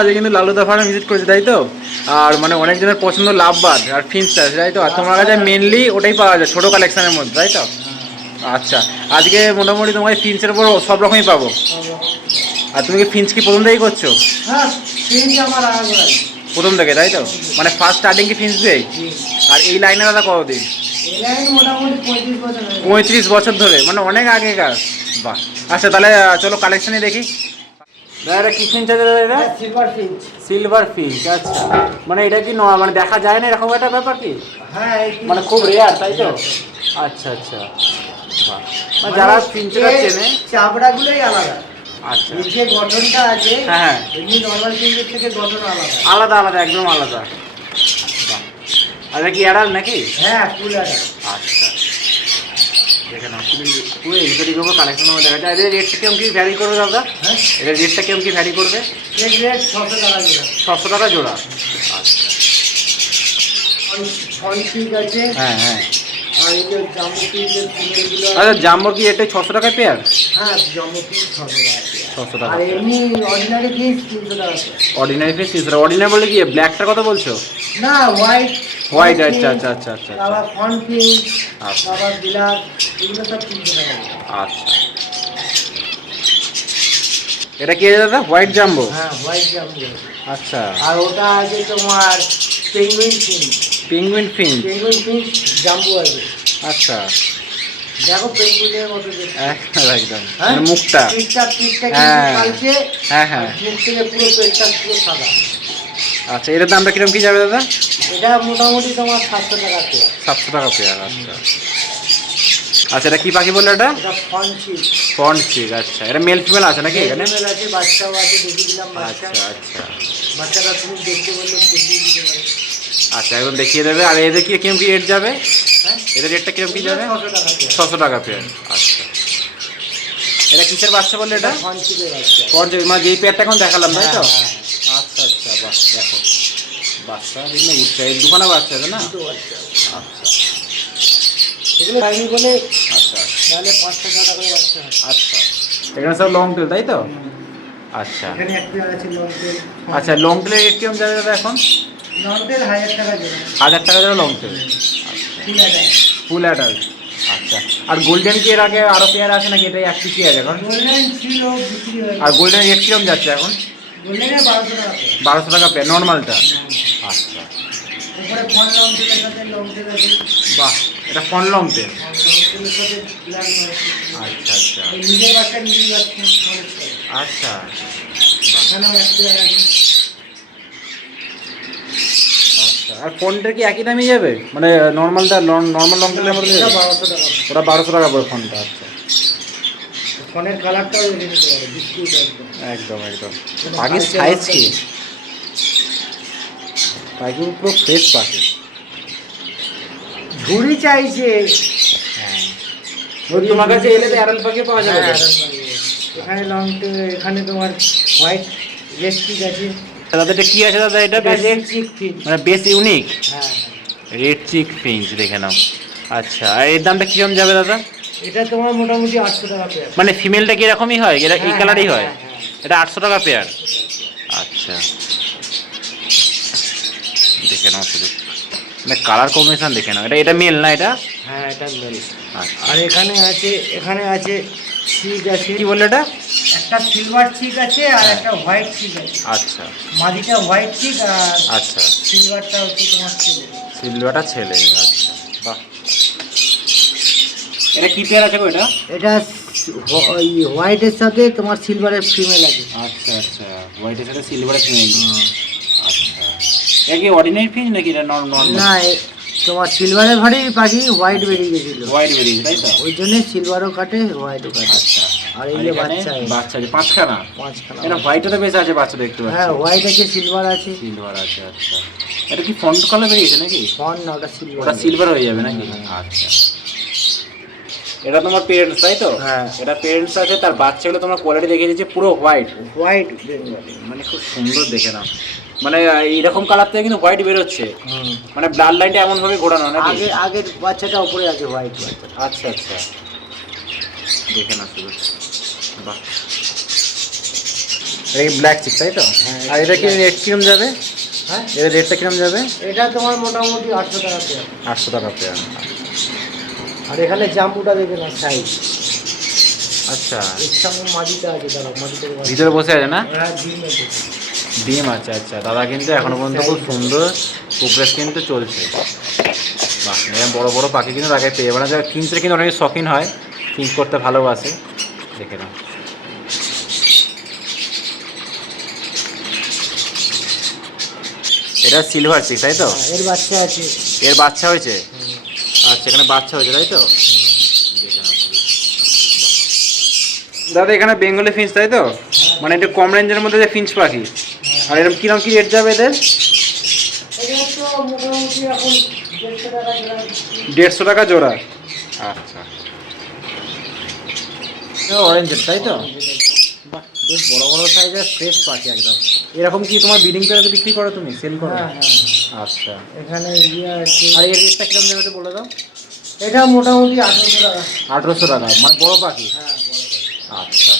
আজকে কিন্তু লালুদা ফার্মে ভিজিট করেছি তাই তো? আর মানে অনেকজনের পছন্দ লাভবাদ আর ফিন্স চাষ তাই তো? আর তোমার কাছে মেনলি ওটাই পাওয়া যায় ছোটো কালেকশনের মধ্যে তাই তো? আচ্ছা আজকে মোটামুটি তোমার ফিন্সের উপর সব রকমই পাবো? আর তুমি কি ফিন্স কি প্রথম থেকেই করছ? হ্যাঁ প্রথম থেকে তাই তো? মানে ফার্স্ট স্টার্টিং কি ফিন্স দেই আর এই লাইনে দাদা কতদিন? পঁয়ত্রিশ বছর ধরে মানে অনেক আগেকার। বাহ। আচ্ছা তাহলে চলো কালেকশনে দেখি। এটা কি ফিন্স আছে দাদা এটা সিলভার ফিঞ্চ সিলভার ফিন্চ আচ্ছা। মানে এটা কি ন- মানে দেখা যায় না এরকম একটা ব্যাপার কি? হ্যাঁ মানে খুব রেয়ার তাই তো? আচ্ছা আচ্ছা। বাহ। মানে যারা ফিন্চটা এর চেনে চাবড়াগুলোই আলাদা। আচ্ছা। যে গঠনটা আছে হ্যাঁ, হ্যাঁ। এমনি নর্মাল ফিঞ্চের থেকে গঠন আলাদা। আলাদা আলাদা একদম আলাদা। বাহ। আর কি অ্যাডাল নাকি? হ্যাঁ ফুল আলাদা আচ্ছা। দেখে নাও। পুরো এক্সোটিক উপর কালেকশন হবে দেখা যায় এদের রেটটা কেমন কি ভ্যারি করবে দাদা? হ্যাঁ? এদের রেটটা কেমন কি ভ্যারি করবে? ছশো টাকা জোড়া। আচ্ছা হ্যাঁ হ্যাঁ। আচ্ছা জাম্বো কি এটা ছশো টাকায় পেয়ার হ্যাঁ জামুকি ছশো টাকা। ছশো টাকা। আর এমনি অর্ডিনারি ফিস তিনশো টাকা। অর্ডিনারি ফিস তিনশো টাকা। অর্ডিনারি বললে কি? ব্ল্যাকটা কত বলছো? না হোয়াইট হোয়াইট আচ্ছা আচ্ছা আচ্ছা আচ্ছা। আবার ফন পিঙ্ক আচ্ছা। আবার বিলাক এগুলো সব তিনশো টাকা। আচ্ছা। এটা কি দাদা? হোয়াইট জাম্বো হ্যাঁ হোয়াইট জামুকি আচ্ছা। আর ওটা আছে তোমার penguin fin penguin finch penguin fin jumbo আছে। আচ্ছা। দেখো পেঙ্গুইনের মতো একদম একদম। হ্যাঁ? মানে মুখটা। পিঠটা হ্যাঁ। কালকে হ্যাঁ হ্যাঁ। মুখ থেকে পুরো পেটটা পুরো সাদা। আচ্ছা এটার দামটা কীরকম কি যাবে দাদা? এটা মোটামুটি তোমার সাতশো টাকা পেয়ার। সাতশো টাকা পেয়ার আচ্ছা। আচ্ছা এটা কি পাখি বলল এটা? ফন্ট চিক আচ্ছা। এটা মেল ফিমেল আছে নাকি এখানে? ফিমেল আছে বাচ্চাও আছে দেখে দিলাম আচ্ছা আচ্ছা। বাচ্চাটা তুমি দেখতে বললে দেখিয়ে দিতে আচ্ছা একদম দেখিয়ে দেবে। আর এদের কি কীরকম কি রেট যাবে? হ্যাঁ? এদের রেটটা কীরকম কি যাবে? ছশো টাকা পেয়ার আচ্ছা। এটা কিসের বাচ্চা বললে এটা? বাচ্চা। মানে যেই পেয়ারটা এখন দেখালাম তাই তো? হ্যাঁ, হ্যাঁ, আচ্ছা আচ্ছা বাহ দেখো। বাচ্চা বিভিন্ন উঠছে এই দুখানা বাচ্চা আছে না? আচ্ছা। এগুলো বলে আচ্ছা। নাহলে পাঁচটা ছটা করে বাচ্চা আচ্ছা। এখানে সব লং টেল তাই তো? আচ্ছা। আচ্ছা লং টেলের রেট কীরকম যাবে দাদা এখন? হাজার টাকা যাবে লং টেল ফুল অ্যাডাল্ট আচ্ছা। আর গোল্ডেন কি এর আগে আরও পেয়ার আছে নাকি? এটাই এক পিসি আছে এখন? হয়ে আর গোল্ডেন রেট কীরকম যাচ্ছে এখন? বারোশো টাকা। পেয়ার নর্মালটা আচ্ছা। লঙ্কের আছে বাহ এটা ফন লং ব্ল্যাক আচ্ছা আচ্ছা। আচ্ছা একটা আছে আচ্ছা আর ফোনটা কি একই দামই যাবে? মানে নর্মালটা নর্মাল লং টেলের মধ্যে ওটা বারোশো টাকা পড়ে ফোনটা আচ্ছা। ফোনের বিস্কুট একদম। একদম পাখির সাইজ কি? পাখি পুরো ফ্রেশ পাখি। ঝুড়ি চাইছে। হ্যাঁ। তোমার কাছে এলে তো অ্যাডাল পাখি পাওয়া যাবে। হ্যাঁ, এখানে লং এখানে তোমার হোয়াইট রেস্টিক আছে। দাদা এটা কি আছে দাদা এটা? বেশ মানে বেশ ইউনিক রেড চিক ফিঞ্চ দেখে নাও। আচ্ছা আর এর দামটা কীরকম যাবে দাদা? এটা তোমার মোটামুটি আটশো টাকা পেয়ার মানে ফিমেলটা কি এরকমই হয়? এটা এই কালারই হ্যাঁ, হয়? হ্যাঁ, হ্যাঁ। এটা আটশো টাকা পেয়ার আচ্ছা। দেখে নাও শুধু। মানে কালার কম্বিনেশন দেখে নাও। এটা এটা মেল না এটা? হ্যাঁ এটা মেল আচ্ছা। আর এখানে আছে এখানে আছে চিক আছে। কি বললে এটা? একটা সিলভার চিক আছে আর একটা হোয়াইট চিক আছে। আচ্ছা। মাদিটা হোয়াইট চিক আর আচ্ছা। সিলভারটা হচ্ছে তোমার ছেলে সিলভারটা ছেলে আচ্ছা। বাহ। এটা কি পেয়ার আছে গো এটা? এটা হোয়াইটের সাথে তোমার সিলভারের ফিমেল আছে। আচ্ছা আচ্ছা। হোয়াইটের সাথে সিলভারের ফিমেল আচ্ছা। এটা কি অর্ডিনারি ফিঞ্চ নাকি এটা নর্মাল না তোমার সিলভারের ভারী পাখি হোয়াইট বেরিয়ে গেছিল। হোয়াইট বেরিয়ে তাই তো? ওই জন্য সিলভারও কাটে হোয়াইটও কাটে। আচ্ছা। আর এই যে বাচ্চা। বাচ্চা আছে পাঁচখানা? পাঁচখানা এটা হোয়াইটও তো বেশ আছে বাচ্চা দেখতে হ্যাঁ হোয়াইট আছে সিলভার আছে। সিলভার আছে আচ্ছা। এটা কি ফন্ট কালার বেরিয়েছে নাকি? ফন না ওটা সিলভার ওটা সিলভার হয়ে যাবে নাকি? আচ্ছা। এটা তোমার পেরেন্টস তাই তো? হ্যাঁ। এটা পেরেন্টস আছে তার বাচ্চাগুলো তোমার কোয়ালিটি দেখে দিচ্ছে পুরো হোয়াইট হোয়াইট মানে খুব সুন্দর দেখে নাও। মানে এইরকম কালার থেকে কিন্তু হোয়াইট বেরোচ্ছে। হুম। মানে ব্লাড লাইনটা এমন ভাবে ঘোরানো না আগে আগের বাচ্চাটা উপরে আছে হোয়াইট আচ্ছা আচ্ছা। দেখে না শুধু। বাহ। এটা কি ব্ল্যাক চিক তাই তো? হ্যাঁ, আর এটা কি রেট কিরম যাবে? হ্যাঁ? এর রেটটা কিরম যাবে? এটা তোমার মোটামুটি আটশো টাকা পেয়ার। আটশো টাকা পেয়ার। আর এখানে জাম্পুটা দেখে না সাইজ আচ্ছা। এর সঙ্গে মাটিটা আছে দাঁড়া মাটিতে ভিতরে বসে আছে না? হ্যাঁ ডিম আছে। ডিম আছে আচ্ছা। দাদা কিন্তু এখনও পর্যন্ত খুব সুন্দর প্রোগ্রেস কিন্তু চলছে। বাহ এরকম বড় বড় পাখি কিন্তু তাকে পেয়ে মানে যারা কিনতে কিন্তু অনেক শখিন হয় কিন করতে ভালোবাসে। দেখে নাও। এটা সিলভার চিক তাই তো? হ্যাঁ, এর বাচ্চা আছে। এর বাচ্চা হয়েছে? আচ্ছা এখানে বাচ্চা হয়েছে তাই তো। দাদা এখানে বেঙ্গলি ফিঞ্চ তাই তো? মানে একটু কম রেঞ্জের মধ্যে যে ফিঞ্চ পাখি। আর এরকম কিরম কি রেট যাবে এদের? দেড়শো টাকা জোড়া। আচ্ছা। অরেঞ্জের তাই তো? বাহ বেশ বড় বড় সাইজের ফ্রেশ পাখি একদম। এরকম কি তোমার বিডিং পেয়ারে বিক্রি করো তুমি সেল করো? হ্যাঁ হ্যাঁ। আচ্ছা। এখানে ইয়ে আর এর রেটটা যাবে একটু বলে দাও। এটা মোটামুটি আঠারোশো টাকা। আঠেরোশো টাকা মানে বড় পাখি? হ্যাঁ। আচ্ছা।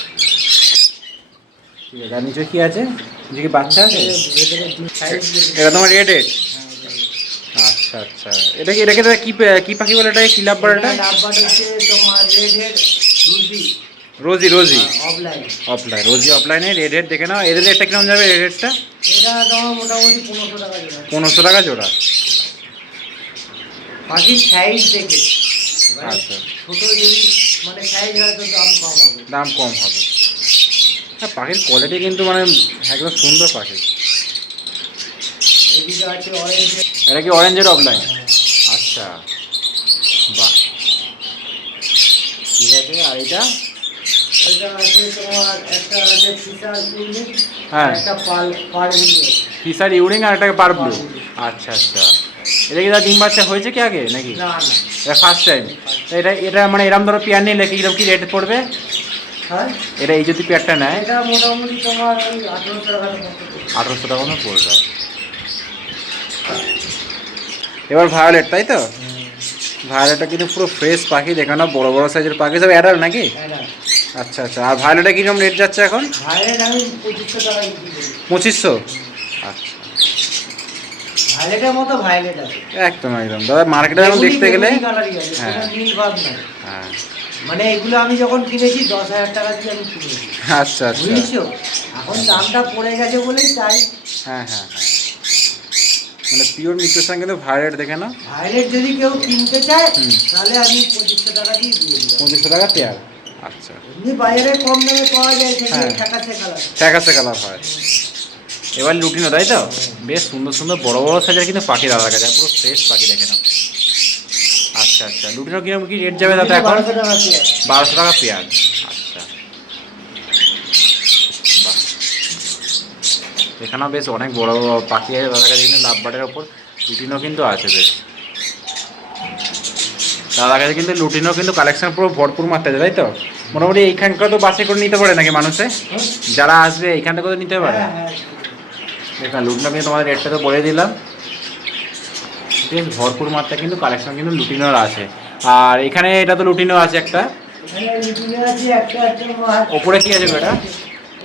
ঠিক আছে আর নিচে কি আছে? নিচে কি বাচ্চা আছে? এটা তোমার রেড আচ্ছা আচ্ছা। এটা কি এটাকে কি কি পাখি বলে এটা কি লাভ এটা তোমার রেড হেড রুজি Rosy. Rosy offline offline Rosy অফলাইনে রেড দেখে নাও। এদের রেটটা কীরকম যাবে রেড রেটটা এটা তোমার মোটামুটি পনেরোশো টাকা জোড়া। পনেরোশো টাকা জোড়া। পাখির সাইজ দেখে। আচ্ছা। ছোট যদি মানে সাইজ হয় তো দাম কম হবে। দাম কম হবে। হ্যাঁ পাখির কোয়ালিটি কিন্তু মানে একদম সুন্দর পাখি। এটা কি অরেঞ্জের অফলাইন আচ্ছা বাহ। ঠিক আছে আর এটা? হ্যাঁ। ফিসার ইউরিং আর একটা পার ব্লু। আচ্ছা আচ্ছা। এটা কি ডিম বাচ্চা হয়েছে কি আগে নাকি? এটা ফার্স্ট টাইম এটা এটা মানে এরম ধরো পেয়ার নিলে কি এরকম কি রেট পড়বে? এটা এই যদি পেয়ারটা নেয়। এটা মোটামুটি তোমার আঠেরোশো টাকা মতো পড়বে। এবার ভায়োলেট তাই তো? ভায়োলেটটা কিন্তু পুরো ফ্রেশ পাখি দেখানো বড় বড় সাইজের পাখি সব অ্যাডাল্ট নাকি? হ্যাঁ আচ্ছা আচ্ছা। আর ভায়োলেটটা কীরকম রেট যাচ্ছে এখন? পঁচিশশো টাকা বিক্রি করি পঁচিশশো আচ্ছা ভাইলেটের মতো ভাইলেট আছে। একদম একদম। দাদা মার্কেটে এখন দেখতে গেলে হ্যাঁ। নীল ভাব নাই হ্যাঁ। মানে এগুলো আমি যখন কিনেছি দশ হাজার টাকা দিয়ে আমি কিনেছি। আচ্ছা আচ্ছা। বুঝেছ? এখন দামটা পড়ে গেছে বলেই তাই হ্যাঁ হ্যাঁ হ্যাঁ। মানে পিওর নিউট্রিশন কিন্তু ভায়োলেট দেখে না? ভাইলেট যদি কেউ কিনতে চায় তাহলে আমি পঁচিশশো টাকা দিয়ে দিয়ে দিলাম পঁচিশশো টাকা পেয়ার? আচ্ছা। এমনি বাজারে কম দামে পাওয়া যায় হ্যাঁ। ঠেকাচ্ছে কালার ফ্যাকাসে কালার হয়। এবার লুটিনো তাই তো? বেশ সুন্দর সুন্দর বড় বড় সাইজের কিন্তু পাখি দাদার কাছে পুরো ফ্রেশ পাখি দেখে নাও। আচ্ছা আচ্ছা লুটিনো কীরকম কি রেট যাবে দাদা এখন? বারোশো টাকা পেয়ার আচ্ছা। বাহ। এখানেও বেশ অনেক বড় বড় পাখি আছে দাদার কাছে কিন্তু লাভবার্ডের ওপর লুটিনো কিন্তু আছে বেশ। দাদার কাছে কিন্তু লুটিনো কিন্তু কালেকশন পুরো ভরপুর মাত্রা তাই তো? মোটামুটি এইখানকার তো বাসে করে নিতে পারে নাকি মানুষে? যারা আসবে এইখান থেকে তো নিতে পারে? হ্যাঁ হ্যাঁ। দেখুন লুটিনো কিন্তু তোমাদের রেটটা তো বলে দিলাম। বেশ ভরপুর মাত্রা কিন্তু কালেকশন কিন্তু লুটিনোর আছে। আর এখানে এটা তো লুটিনো আছে একটা। ওপরে কি আছে এটা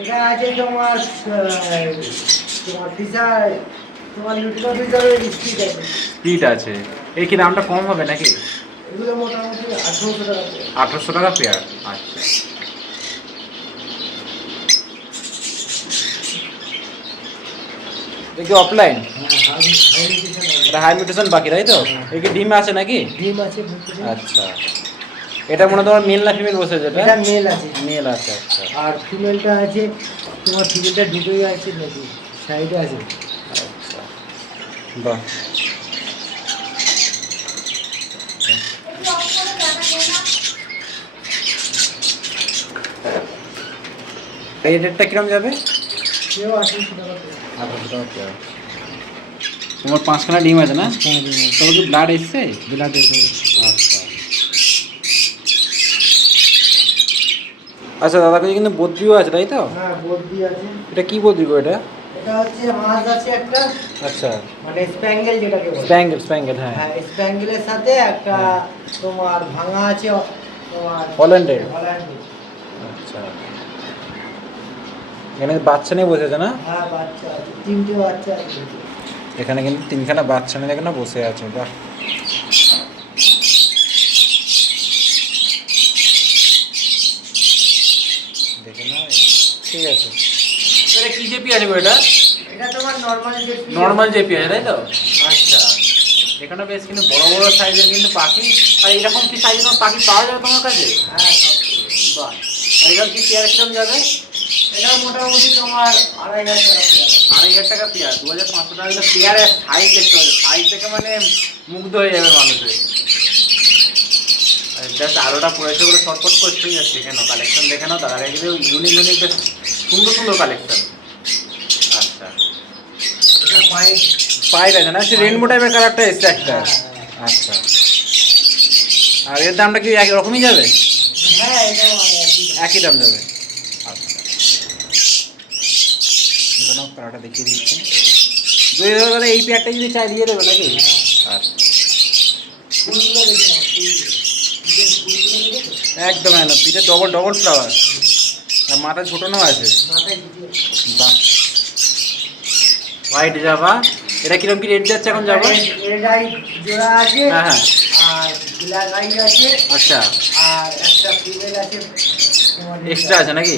এটা আছে তোমার তোমার লুটিনো আছে। এর কি দামটা কম হবে নাকি? এগুলো মোটামুটি আঠেরোশো টাকা আঠারোশো টাকা পেয়ার আচ্ছা। কি অফলাইন হ্যাঁ। এটা হাই মিউটেশন বাকি তাই তো? এর কি ডিম আছে নাকি? ডিম আছে আচ্ছা। এটা মনে হয় তোমার মেল না ফিমেল বসে যেটা এটা মেল আছে। মেল আছে আচ্ছা। আর ফিমেলটা আছে তোমার ফিমেলটা দুটোই আছে নাকি? সাইডে আছে। আচ্ছা। বাহ। এই রেটটা কিরম যাবে? কেউ আঠেরোশো টাকা পেয়ার তোমার পাঁচখানা ডিম আছে না? তবে কি ব্লাড এসছে? বিলাতে এসে। আচ্ছা। আচ্ছা দাদা কাছে কিন্তু বদ্রিও আছে তাই তো? হ্যাঁ বর্দি আছে। এটা কি বদ্রি গো এটা? এটা হচ্ছে হাঁস আছে একটা। আচ্ছা। মানে স্প্যাঙ্গেল যেটাকে বলে। স্প্যাঙ্গেল স্প্যাঙ্গেল হ্যাঁ। হ্যাঁ স্প্যাঙ্গেলের সাথে একটা তোমার ভাঙা আছে তোমার হল্যান্ডের হল্যান্ডের। আচ্ছা। এখানে বাচ্চা নিয়ে বসে আছে না? হ্যাঁ বাচ্চা আছে। তিনটে বাচ্চা আছে। এখানে কিন্তু তিনখানা বাচ্চা নিয়ে দেখে না বসে আছে বাহ। দেখে না ঠিক আছে। এটা কি জেপি আছে গো এটা? এটা তোমার নর্মাল যে নর্মাল জেপি আছে তাই তো? আচ্ছা। এখানে বেশ কিন্তু বড় বড় সাইজের কিন্তু পাখি। আর এরকম কি সাইজের পাখি পাওয়া যাবে তোমার কাছে? হ্যাঁ বাহ। আর কি পেয়ার কীরকম যাবে? মোটামুটি তোমার আড়াই হাজার টাকা পেয়ার। আড়াই হাজার টাকা পেয়ার দু হাজার পাঁচশো টাকা কিন্তু পেয়ারের সাইজ দেখতে হবে। সাইজ দেখে মানে মুগ্ধ হয়ে যাবে মানুষের জাস্ট আলোটা পড়েছে বলে শর্টকট কালেকশন দেখে নাও তার আগে ইউনিক ইউনিক বেশ সুন্দর সুন্দর কালেকশন আচ্ছা। আছে না? সে রেনবো টাইপের কালারটা এসছে একটা। আচ্ছা। আর এর দামটা কি এক রকমই যাবে? হ্যাঁ একই একই দাম যাবে আচ্ছা এখানেও কালারটা দেখিয়ে দিচ্ছি। দুই হাজার এই পেয়ারটা যদি চাই দিয়ে দেবে নাকি? ফুলগুলো দেখেছ? একদম একদম। পিঠে ডবল ডবল ফ্লাওয়ার আর মাথা ছোটানো আছে। বাহ। হোয়াইট জাভা এটা কীরকম কি রেট যাচ্ছে এখন জোড়া আছে। হ্যাঁ হ্যাঁ। আর ব্ল্যাক আই আছে। আচ্ছা। আর একটা ফিমেল আছে। এক্সট্রা আছে নাকি?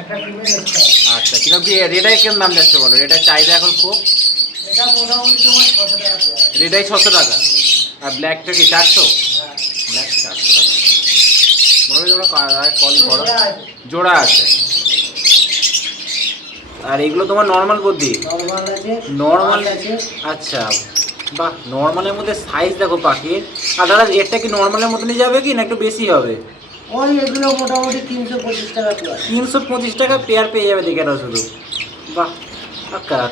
একটা ফিমেল এক্সট্রা আচ্ছা কীরকম কি রেডাই কেমন দাম যাচ্ছে বলো? রেডাই চাহিদা এখন খুব? রেডাই ছশো টাকা? আর ব্ল্যাকটা কি চারশো? ব্ল্যাক চারশো টাকা। কল করো। জোড়া আছে। আর এগুলো তোমার নর্মাল বুদ্ধি? নর্মাল আচ্ছা। বাহ নর্মালের মধ্যে সাইজ দেখো পাখির। আর দাদা রেটটা কি নর্মালের মতনই যাবে কি না একটু বেশি হবে? ওই এগুলো মোটামুটি তিনশো পঁচিশ টাকা পেয়ার। তিনশো পঁচিশ টাকা পেয়ার পেয়ে যাবে দেখে নাও শুধু। বাহ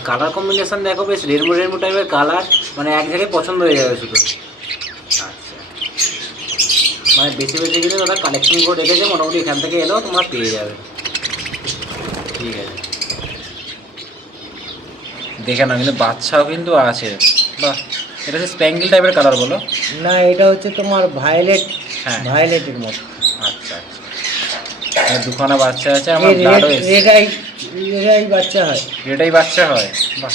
কালার কম্বিনেশন দেখো বেশ রেনবো রেনবো টাইপের কালার মানে এক জায়গায় পছন্দ হয়ে যাবে শুধু। আচ্ছা। মানে বেশি বেশি কিন্তু দাদা কালেকশন করে রেখেছে মোটামুটি এখান থেকে এলেও তোমরা পেয়ে যাবে। ঠিক আছে। দেখে নাও কিন্তু বাচ্চাও কিন্তু আছে। বাহ এটা হচ্ছে স্প্যাঙ্গেল টাইপের কালার বলো। না এটা হচ্ছে তোমার ভায়োলেট হ্যাঁ। ভায়োলেটের মতো। আচ্ছা আচ্ছা। দুখানা বাচ্চা আছে আমার ব্লাডও এসছে রেড আই বাচ্চা হয়। এটাই বাচ্চা হয়? বাহ।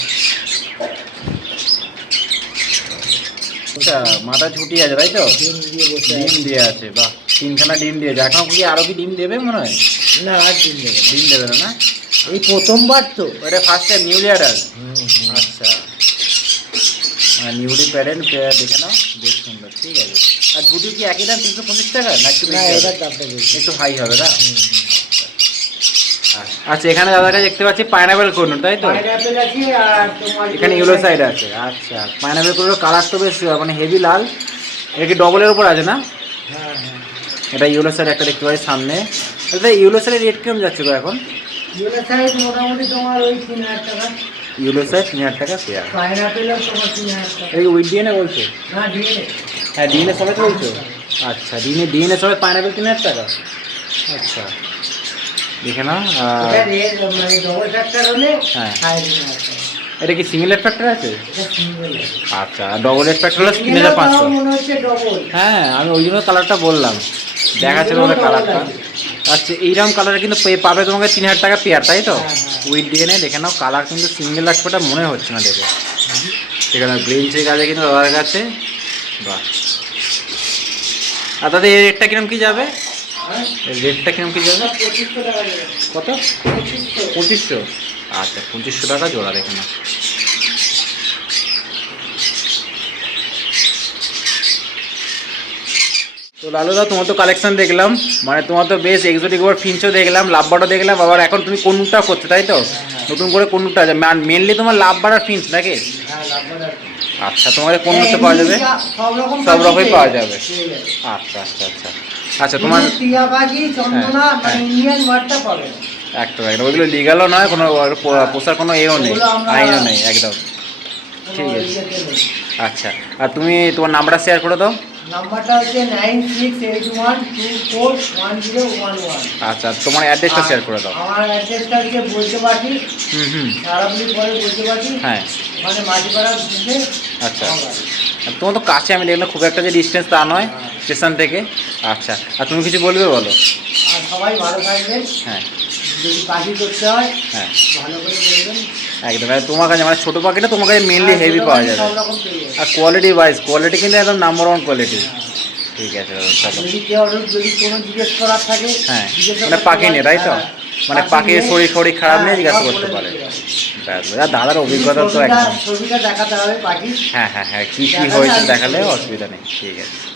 আচ্ছা মাথা ছুটি আছে তাই তো? ডিম দিয়ে বসে ডিম। দিয়ে আছে বাহ। তিনখানা ডিম দিয়ে দিয়েছে। এখন কি আরও কি ডিম দেবে মনে হয়? না আর ডিম দেবে ডিম দেবে না এই প্রথমবার তো। এটা ফার্স্ট টাইম নিউলি অ্যাডাল আচ্ছা। নিউলি প্যারেন্ট দেখে নাও বেশ সুন্দর ঠিক আছে। আর ঝুটি কি একই দাম তিনশো পঁচিশ টাকা? না একটু না বেশি এটার দামটা বেশি। একটু হাই হবে না? আচ্ছা এখানে দাদার কাছে দেখতে পাচ্ছি পাইনাপেল কর্নুর তাই তো? এখানে ইয়েলো সাইড আছে। আচ্ছা পাইনাপেল কর্নুর কালার তো বেশ মানে হেভি লাল। এটা কি ডবলের উপর আছে না? হ্যাঁ হ্যাঁ। এটা ইয়েলো সাইড একটা দেখতে পাচ্ছি সামনে। এটা ইয়েলো সাইডের রেট কেমন যাচ্ছে গো এখন? ইয়েলো সাইজ মোটামুটি তোমার ওই তিন হাজার টাকা। ইয়েলো সাইড তিন হাজার টাকা পেয়ার কি উইথ ডিএনএ বলছো? ডিএনএ। হ্যাঁ ডিএনএ সমেত বলছো? আচ্ছা ডিএনএ ডিএনএ সমেত পাইনাপেল তিন হাজার টাকা আচ্ছা দেখে না এটা রেড মানে হ্যাঁ। এটা কি সিঙ্গেল ফ্যাক্টর আছে? আচ্ছা ডবল ফ্যাক্টর হলে তিন হাজার পাঁচশো। হ্যাঁ আমি ওই জন্য কালারটা বললাম। দেখাচ্ছে তোমাদের কালারটা আচ্ছা এইরকম কালার কিন্তু পাবে তোমাকে তিন হাজার টাকা পেয়ার তাই তো। উইথ ডিএনএ দেখে নাও কালার কিন্তু সিঙ্গেল রাখবোটা মনে হচ্ছে না দেখে। আছে গ্রিন চেক আছে কিন্তু দাদার কাছে। বাহ। আর দাদা এই রেটটা কিরম কি যাবে? রেটটা কিরম কি যাবে? কত? পঁচিশশো। আচ্ছা পঁচিশশো টাকা জোড়া দেখে না তো লালুদা তোমার তো কালেকশন দেখলাম। মানে তোমার তো বেশ এক্সোটিক ওভার ফিঞ্চও দেখলাম লাভবারও দেখলাম। আবার এখন তুমি কোনটা করছ তাই তো? নতুন করে কোনটা? আছে মেনলি তোমার লাভবার আর ফিঞ্চ নাকি? হ্যাঁ আচ্ছা তোমার কোন মধ্যে পাওয়া যাবে? সব রকম সব রকমই পাওয়া যাবে। আচ্ছা আচ্ছা আচ্ছা। আচ্ছা তোমার চন্দনা হ্যাঁ, মানে হ্যাঁ। ইন্ডিয়ান বার্ডটা পাবে। একদম একদম। ওইগুলো লিগালও নয় কোনো পোষার কোনো এও নেই আইনও নেই একদম। ঠিক আছে। আচ্ছা আর তুমি তোমার নাম্বারটা শেয়ার করে দাও। নাম্বারটা হচ্ছে nine six eight one two four one zero one one. আচ্ছা তোমার অ্যাড্রেসটা শেয়ার করে দাও। আমার অ্যাড্রেসটা হচ্ছে বলতে পারছি হুম হুম। সারাপুরি পরে বলতে পারছি হ্যাঁ। আচ্ছা। তোমার তো কাছে আমি দেখলাম খুব একটা যে ডিস্টেন্স তা নয় স্টেশন থেকে। আচ্ছা আর তুমি কিছু বলবে বলো? সবাই ভালো থাকবেন। হ্যাঁ। যদি পাখি করতে হয় হ্যাঁ। ভালো করে করবেন একদম আর তোমার কাছে মানে ছোটো পাখিটা তোমার কাছে মেনলি হেভি পাওয়া যাবে। আর কোয়ালিটি ওয়াইজ কোয়ালিটি কিন্তু একদম নাম্বার ওয়ান কোয়ালিটি ঠিক আছে যদি কেউ যদি কোনো জিজ্ঞেস করার থাকে হ্যাঁ মানে পাখি নিয়ে তাই তো? হ্যাঁ, মানে পাখির শরীর শরীর খারাপ নিয়ে হ্যাঁ, জিজ্ঞাসা করতে পারে। হবে। আর দাদার অভিজ্ঞতা তো একদম। হ্যাঁ হ্যাঁ হ্যাঁ কী কী হয়েছে দেখালে অসুবিধা নেই ঠিক আছে।